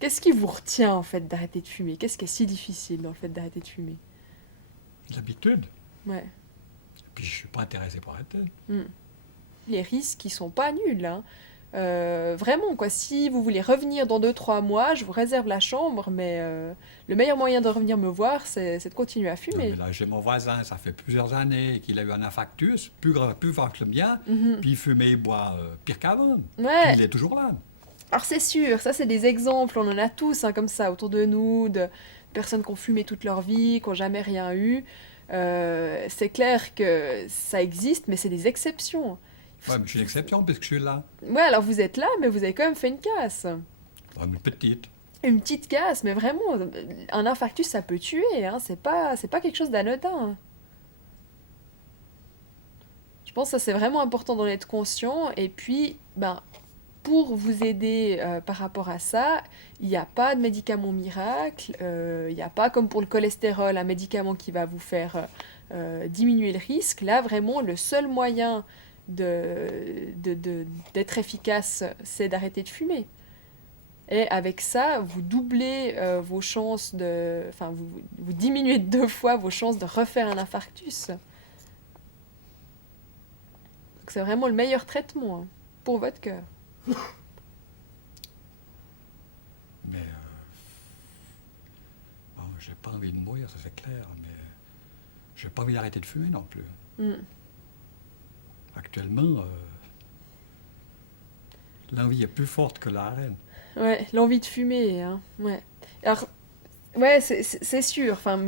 Qu'est-ce qui vous retient en fait d'arrêter de fumer? Qu'est-ce qui est si difficile dans le fait d'arrêter de fumer? L'habitude. Ouais. Puis je suis pas intéressé pour arrêter. Mm. Les risques, ils sont pas nuls, hein. Vraiment, quoi. Si vous voulez revenir dans 2 3 mois, je vous réserve la chambre, mais le meilleur moyen de revenir me voir, c'est de continuer à Non, mais fumer. là, j'ai mon voisin, ça fait plusieurs années qu'il a eu un infarctus, plus grave que le mien, Mhm. puis il fumait et boit pire qu'avant. Puis Ouais, il est toujours là. alors c'est sûr, ça c'est des exemples, on en a tous hein, comme ça autour de nous, de personnes qui ont fumé toute leur vie, qui n'ont jamais rien eu. C'est clair que ça existe, mais c'est des exceptions. Ouais, mais je suis une exception puisque je suis là. Ouais, alors vous êtes là, mais vous avez quand même fait une casse. Ouais, une petite. Une petite casse, mais vraiment, un infarctus ça peut tuer, hein, c'est pas quelque chose d'anodin. Je pense que ça c'est vraiment important d'en être conscient, et puis, ben, pour vous aider par rapport à ça, il n'y a pas de médicament miracle, il n'y a pas comme pour le cholestérol un médicament qui va vous faire diminuer le risque. Là, vraiment, le seul moyen d'être efficace, c'est d'arrêter de fumer. Et avec ça, vous doublez vos chances de... Enfin, vous diminuez de 2 fois vos chances de refaire un infarctus. Donc c'est vraiment le meilleur traitement hein, pour votre cœur. Mais bon, j'ai pas envie de mourir, ça c'est clair. Mais j'ai pas envie d'arrêter de fumer non plus. Mm. Actuellement, l'envie est plus forte que la haine. Ouais, l'envie de fumer, hein. Ouais. Alors, ouais, c'est sûr. Enfin,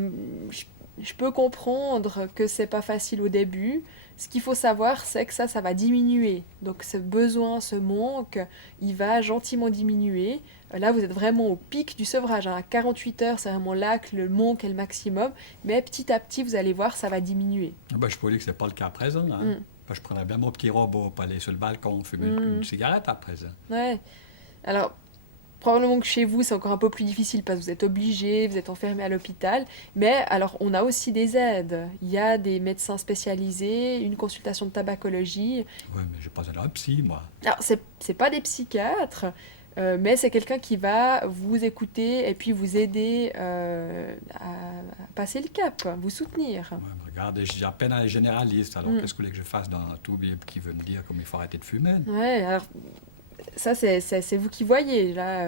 je, je peux comprendre que c'est pas facile au début. Ce qu'il faut savoir, c'est que ça va diminuer. Donc, ce besoin, ce manque, il va gentiment diminuer. Là, vous êtes vraiment au pic du sevrage, hein. À 48 heures, c'est vraiment là que le manque est le maximum. Mais petit à petit, vous allez voir, ça va diminuer. Ah ben, je peux dire que c'est pas le cas à présent. Hein. Mm. Ben, je prendrais bien mon petit robot pour aller sur le balcon fumer une Mm. cigarette à présent. Ouais. Alors, probablement que chez vous, c'est encore un peu plus difficile parce que vous êtes obligé, vous êtes enfermé à l'hôpital. Mais alors, on a aussi des aides. Il y a des médecins spécialisés, une consultation de tabacologie. Oui, mais j'ai pas besoin d'un psy, moi. Alors, c'est pas des psychiatres, mais c'est quelqu'un qui va vous écouter et puis vous aider à passer le cap, vous soutenir. Ouais, mais regarde, j'ai à peine un généraliste, alors Mm. qu'est-ce que vous voulez que je fasse dans tout livre qui veut me dire comment il faut arrêter de fumer? Ouais, alors ça, c'est vous qui voyez. Là,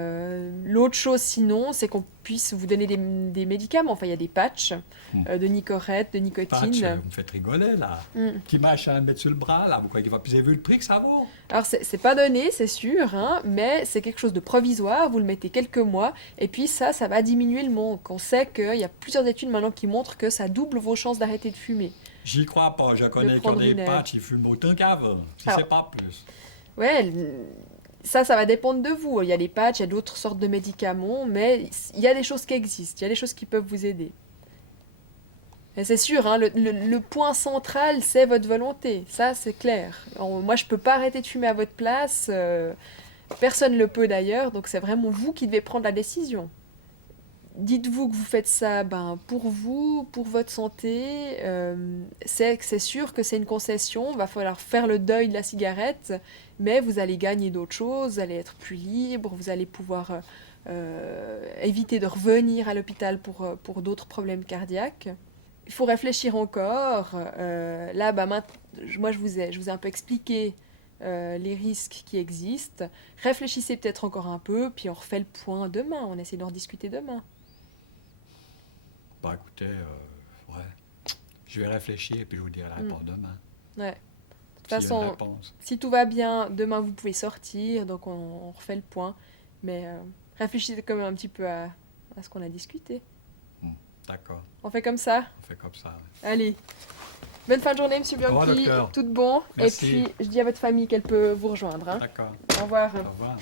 l'autre chose, sinon, c'est qu'on puisse vous donner des médicaments. Enfin, il y a des patchs de Nicorette, de Patch, nicotine. vous me faites rigoler, là. Mm. Petit machin à mettre sur le bras, là. Vous croyez qu'il va... Puis vous avez vu le prix que ça vaut? Alors, c'est pas donné, c'est sûr, hein, mais c'est quelque chose de provisoire. Vous le mettez quelques mois, et puis ça va diminuer le manque. On sait qu'il y a plusieurs études maintenant qui montrent que ça double vos chances d'arrêter de fumer. J'y crois pas. Je De connais qui ont prendre des une aide. patchs, ils fument autant qu'avant. Si Alors, c'est pas plus. ouais, ça va dépendre de vous. Il y a les patchs, il y a d'autres sortes de médicaments, mais il y a des choses qui existent, il y a des choses qui peuvent vous aider. Et c'est sûr, hein, le point central, c'est votre volonté. Ça, c'est clair. Moi, je peux pas arrêter de fumer à votre place. Personne ne le peut d'ailleurs. Donc, c'est vraiment vous qui devez prendre la décision. Dites-vous que vous faites ça ben, pour vous, pour votre santé. C'est sûr que c'est une concession. Il va falloir faire le deuil de la cigarette. Mais vous allez gagner d'autres choses. Vous allez être plus libre. Vous allez pouvoir éviter de revenir à l'hôpital pour d'autres problèmes cardiaques. Il faut réfléchir encore. Là, bah, moi, je vous ai un peu expliqué les risques qui existent. Réfléchissez peut-être encore un peu, puis on refait le point demain. On essaie d'en discuter demain. Bah écoutez, ouais. Je vais réfléchir et puis je vous dirai la Mm. réponse demain. Ouais. De toute S'il y a une façon, réponse. si tout va bien, demain vous pouvez sortir, donc on refait le point. Mais réfléchissez quand même un petit peu à ce qu'on a discuté. Hmm, d'accord, On fait comme ça. on fait comme ça. Allez. Bonne fin de journée, Monsieur Au revoir, Bianchi. docteur. Tout de bon. Merci. Et puis, je dis à votre famille qu'elle peut vous rejoindre, hein. D'accord, Au revoir. au revoir.